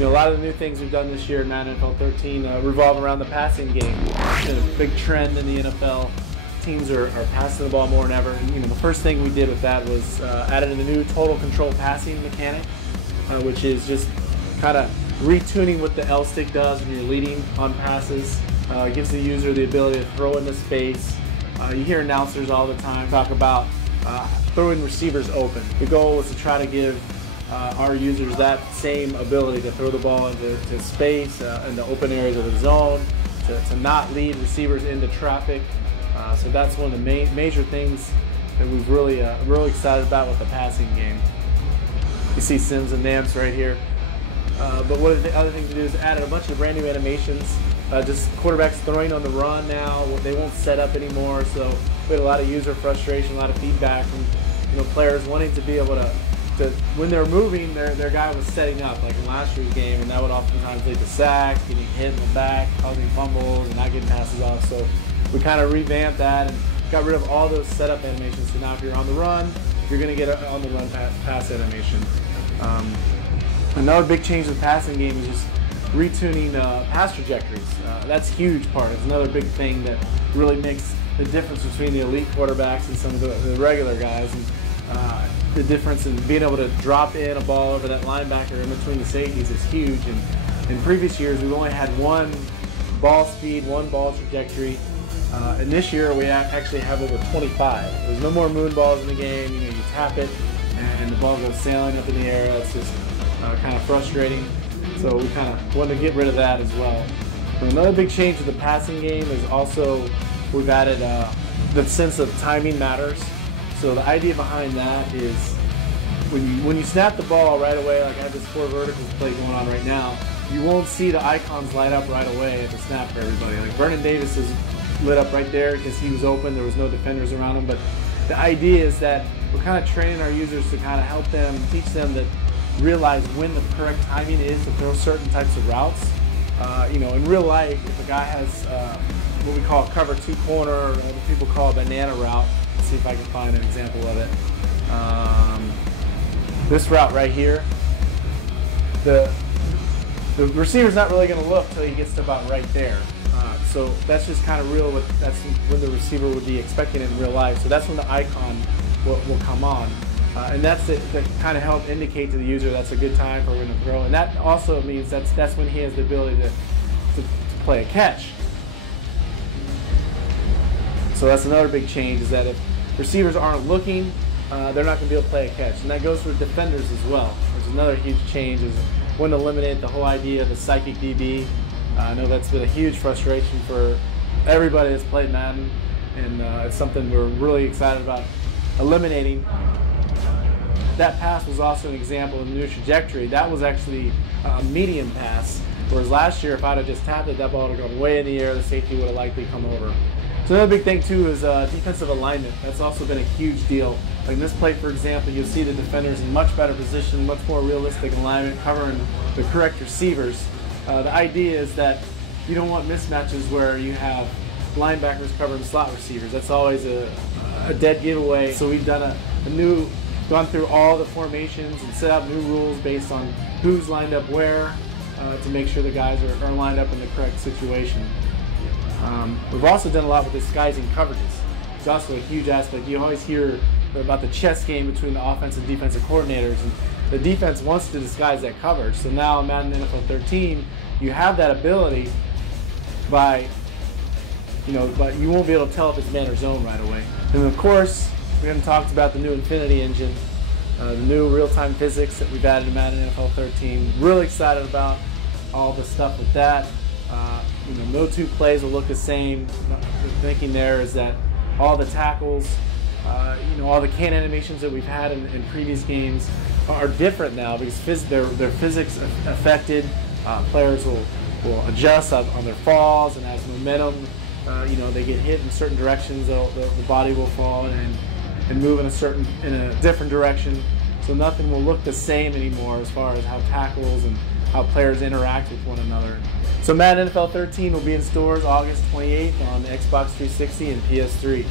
You know, a lot of the new things we've done this year in Madden NFL 13 revolve around the passing game. It's been a big trend in the NFL. Teams are passing the ball more than ever. And, you know, the first thing we did with that was added in the new total control passing mechanic, which is just kind of retuning what the L stick does when you're leading on passes. It gives the user the ability to throw into space. You hear announcers all the time talk about throwing receivers open. The goal is to try to give our users that same ability to throw the ball into space, into open areas of the zone, to not lead receivers into traffic. So that's one of the major things that we've really excited about with the passing game. You see Sims and Nance right here. But one of the other things to do is added a bunch of brand new animations. Just quarterbacks throwing on the run now. They won't set up anymore. So we had a lot of user frustration, a lot of feedback from players wanting to be able to when they're moving, their guy was setting up, like in last year's game, and that would oftentimes lead to sacks, getting hit in the back, causing fumbles, and not getting passes off. So we kind of revamped that and got rid of all those setup animations. So now if you're on the run, you're going to get an on the run pass animation. Another big change in the passing game is just retuning pass trajectories. That's a huge part. It's another big thing that really makes the difference between the elite quarterbacks and some of the regular guys. And, the difference in being able to drop in a ball over that linebacker in between the safeties is huge. And in previous years, we've only had one ball speed, one ball trajectory. And this year, we actually have over 25. There's no more moon balls in the game. You tap it, and the ball goes sailing up in the air. That's just kind of frustrating. So we kind of wanted to get rid of that as well. And another big change to the passing game is also we've added the sense of timing matters. So the idea behind that is when you snap the ball right away, like I have this 4 verticals play going on right now, you won't see the icons light up right away at the snap for everybody. Like Vernon Davis is lit up right there because he was open, there was no defenders around him. But the idea is that we're kind of training our users to kind of help them, teach them that realize when the correct timing is to throw certain types of routes. In real life, if a guy has what we call a cover 2 corner, or what people call a banana route, let's see if I can find an example of it. This route right here, the receiver's not really going to look till he gets to about right there. So that's just kind of real. That's when the receiver would be expecting it in real life. So that's when the icon will come on. And that's to kind of help indicate to the user that's a good time for him to throw. And that also means that's when he has the ability to play a catch. So that's another big change, is that if receivers aren't looking, they're not going to be able to play a catch. And that goes for defenders as well. There's another huge change, is when to eliminate the whole idea of the psychic DB. I know that's been a huge frustration for everybody that's played Madden, and it's something we're really excited about eliminating. That pass was also an example of the new trajectory. That was actually a medium pass, whereas last year if I'd have just tapped it, that ball would have gone way in the air, the safety would have likely come over. So another big thing too is defensive alignment. That's also been a huge deal. Like in this play, for example, you'll see the defenders in much better position, much more realistic alignment, covering the correct receivers. The idea is that you don't want mismatches where you have linebackers covering slot receivers. That's always a dead giveaway. So we've done gone through all the formations and set up new rules based on who's lined up where to make sure the guys are lined up in the correct situation. We've also done a lot with disguising coverages. It's also a huge aspect. You always hear about the chess game between the offensive and defensive coordinators, and the defense wants to disguise that coverage. So now in Madden NFL 13, you have that ability but you won't be able to tell if it's man or zone right away. And of course, we haven't talked about the new Infinity engine, the new real-time physics that we've added to Madden NFL 13. Really excited about all the stuff with that. No 2 plays will look the same. The thinking there is that all the tackles, all the can animations that we've had in previous games are different now because they're physics affected. Players will adjust on their falls, and as momentum, they get hit in certain directions, the body will fall and move in a different direction. So nothing will look the same anymore as far as how tackles and how players interact with one another. So Madden NFL 13 will be in stores August 28th on Xbox 360 and PS3.